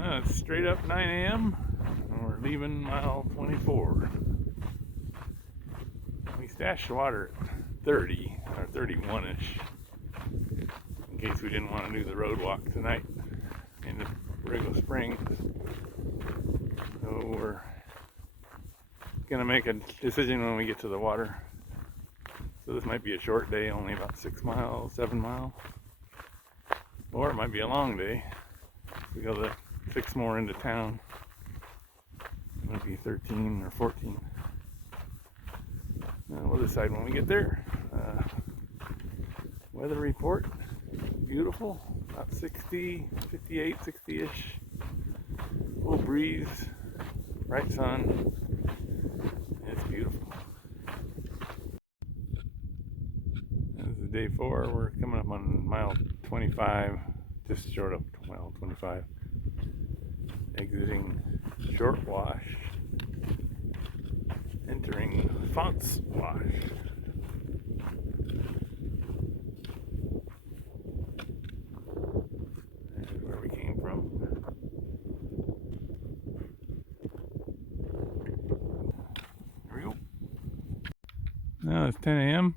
It's straight up 9 a.m. and we're leaving mile 24. We stashed water at 30 or 31ish in case we didn't want to do the road walk tonight in the Brigo Springs. So we're gonna make a decision when we get to the water. So this might be a short day, only about 6 miles, 7 miles. Or it might be a long day. We go the 6 more into town. It might be 13 or 14. We'll decide when we get there. Weather report, beautiful, about 60, 58, 60-ish. Little breeze, bright sun. It's beautiful. This is day 4. We're coming up on mile 25, just short of mile 25. Exiting Short Wash, entering Fonts Wash. There's where we came from. Here we go. Now it's 10 a.m.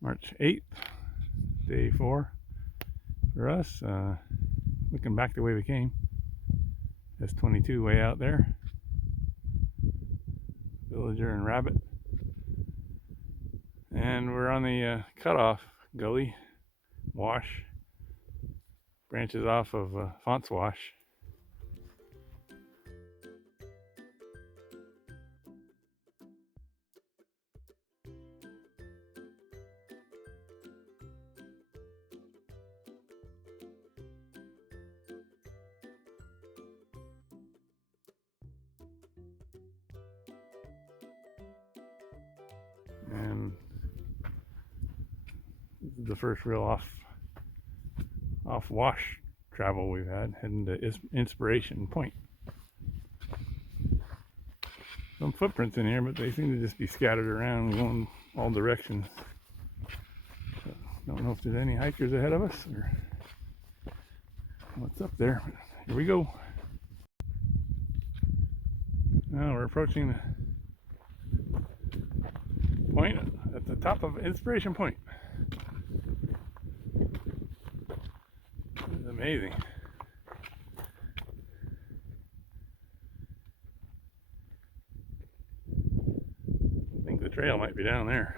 March 8th, day 4 for us. Looking back the way we came. S22 way out there. Villager and Rabbit. And we're on the cutoff gully. Wash. Branches off of Fonts Wash. And this is the first real off wash travel we've had, heading to Inspiration Point. Some footprints in here, but they seem to just be scattered around, going all directions. So, don't know if there's any hikers ahead of us or what's up there. Here we go. Now we're approaching the point at the top of Inspiration Point. This is amazing. I think the trail might be down there.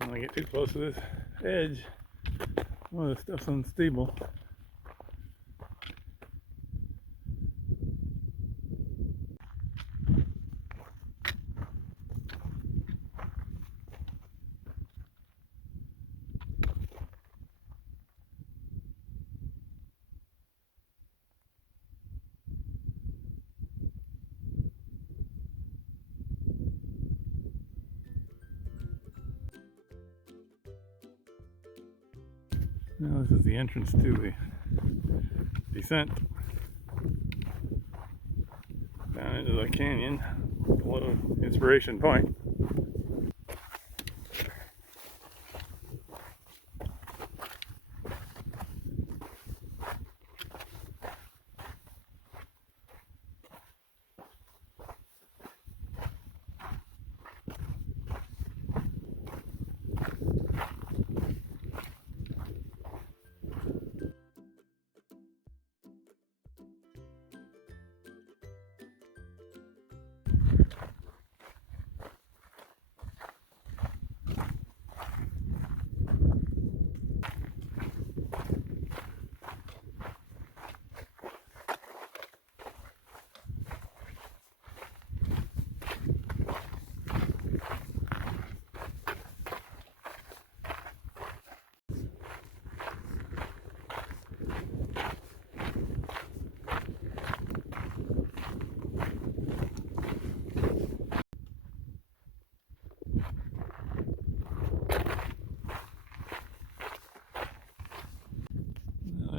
When I get too close to this edge, oh, this stuff's unstable. Now this is the entrance to the descent down into the canyon below Inspiration Point.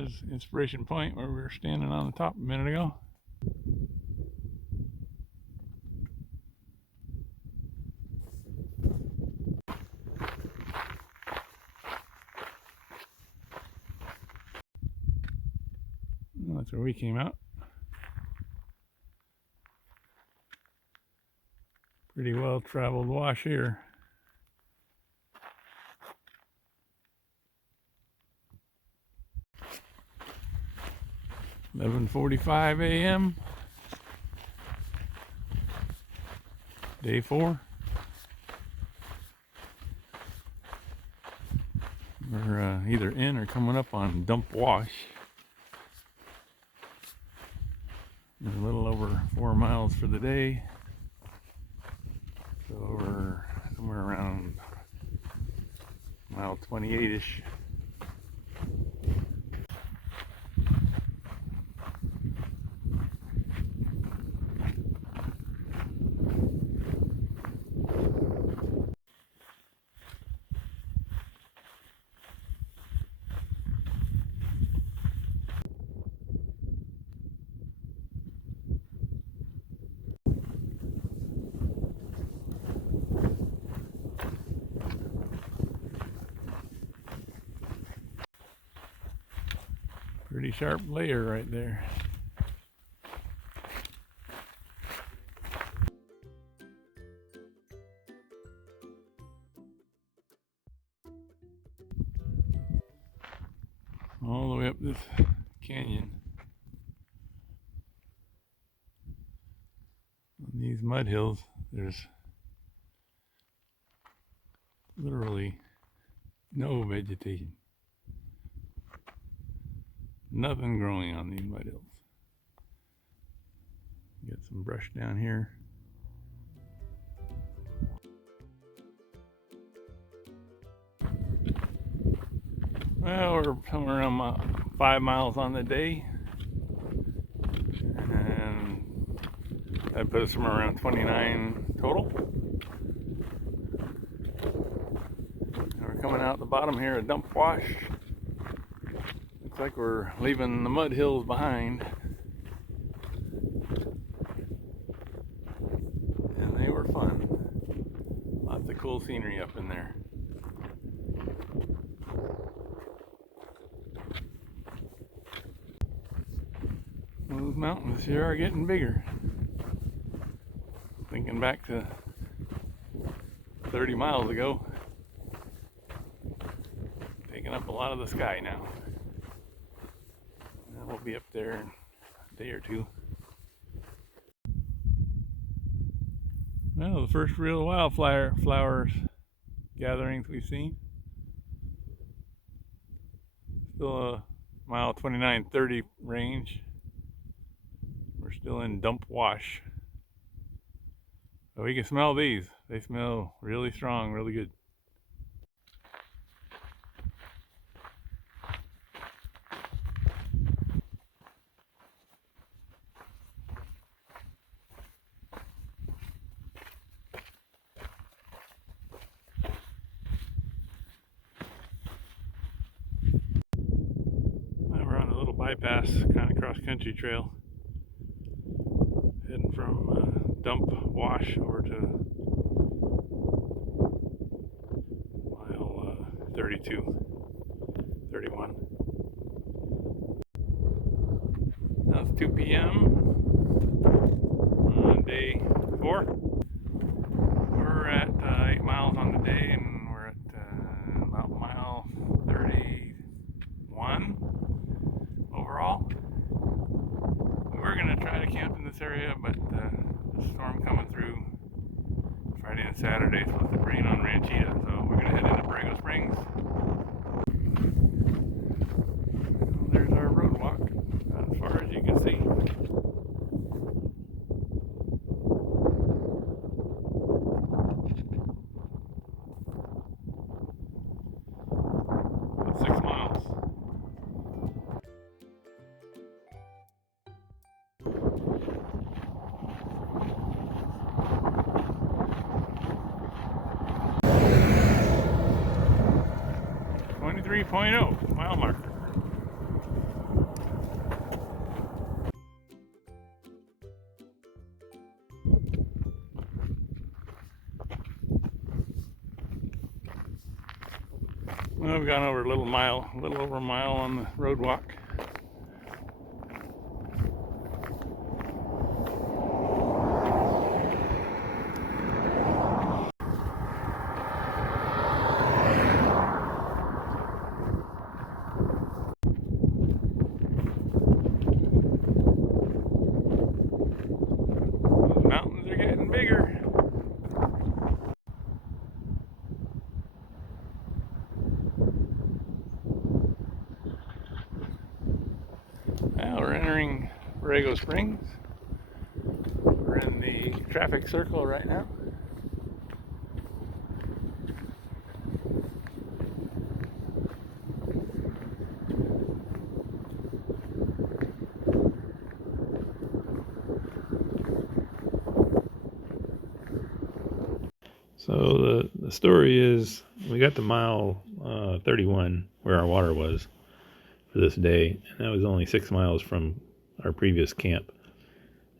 There's Inspiration Point where we were standing on the top a minute ago. That's where we came out. Pretty well traveled wash here. "11:45 a.m. Day 4. We're either in or coming up on dump wash. We're a little over 4 miles for the day. So we're somewhere around mile 28-ish. Pretty sharp layer right there. All the way up this canyon. On these mud hills, there's literally no vegetation. Nothing growing on these mud hills. Get some brush down here. Well, we're somewhere around 5 miles on the day, and that put us somewhere around 29 total. And we're coming out the bottom here at Dump Wash. Looks like we're leaving the mud hills behind. And they were fun. Lots of cool scenery up in there. Those mountains here are getting bigger. Thinking back to 30 miles ago, taking up a lot of the sky now. We'll be up there in a day or two. Well, the first real wildflowers gatherings we've seen. Still a mile 29-30 range. We're still in Dump Wash. But we can smell these. They smell really strong, really good. Bypass kind of cross-country trail heading from Dump Wash over to mile 31. Now it's 2 p.m. on day 4. We're at 8 miles on the day, and we're at about mile 31 overall. We were going to try to camp in this area, but the storm coming through Friday and Saturday is supposed to rain on Ranchita, so we're going to head into Borrego Springs. There's our road walk, as far as you can see. About 6 miles. .0 mile marker. Well, we've gone over a little over a mile on the road walk. The mountains are getting bigger. Now we're entering Borrego Springs. We're in the traffic circle right now. So the story is we got to mile 31 where our water was for this day, and that was only 6 miles from our previous camp.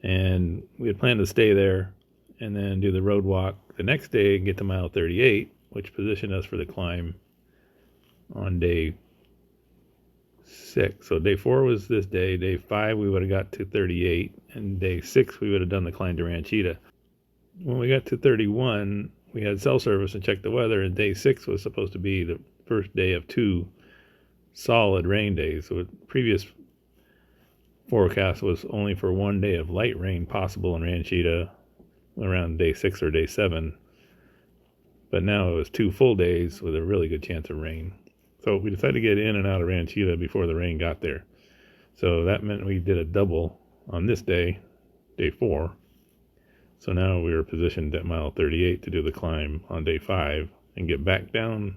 And we had planned to stay there and then do the road walk the next day and get to mile 38, which positioned us for the climb on day 6. So day 4 was this day. Day 5 we would have got to 38, and day 6 we would have done the climb to Ranchita. When we got to 31, we had cell service and checked the weather, and day 6 was supposed to be the first day of 2 solid rain days. So the previous forecast was only for 1 day of light rain possible in Ranchita around day 6 or day 7. But now it was 2 full days with a really good chance of rain. So we decided to get in and out of Ranchita before the rain got there. So that meant we did a double on this day, day 4. So now we were positioned at mile 38 to do the climb on day 5 and get back down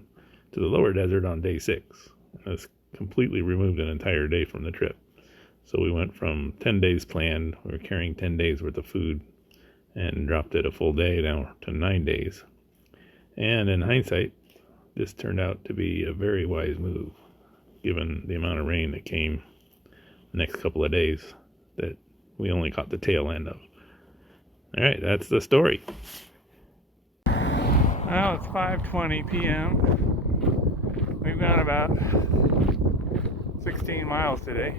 to the lower desert on day 6. And this completely removed an entire day from the trip. So we went from 10 days planned, we were carrying 10 days worth of food, and dropped it a full day down to 9 days. And in hindsight, this turned out to be a very wise move, given the amount of rain that came the next couple of days that we only caught the tail end of. All right, that's the story. Well, it's 5:20 p.m. We've gone about 16 miles today.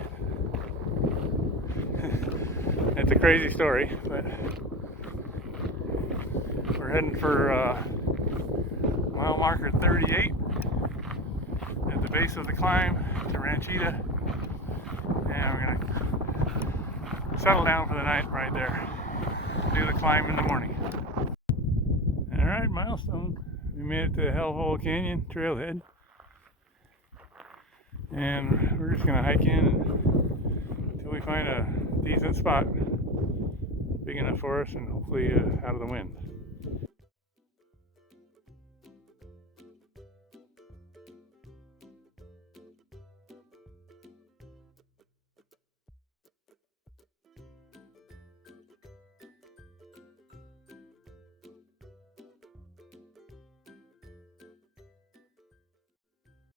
It's a crazy story, but we're heading for mile marker 38 at the base of the climb to Ranchita, and we're gonna settle down for the night right there. Do the climb in the morning. All right, milestone. We made it to Hellhole Canyon trailhead, and we're just gonna hike in until we find a decent spot, big enough for us, and hopefully out of the wind.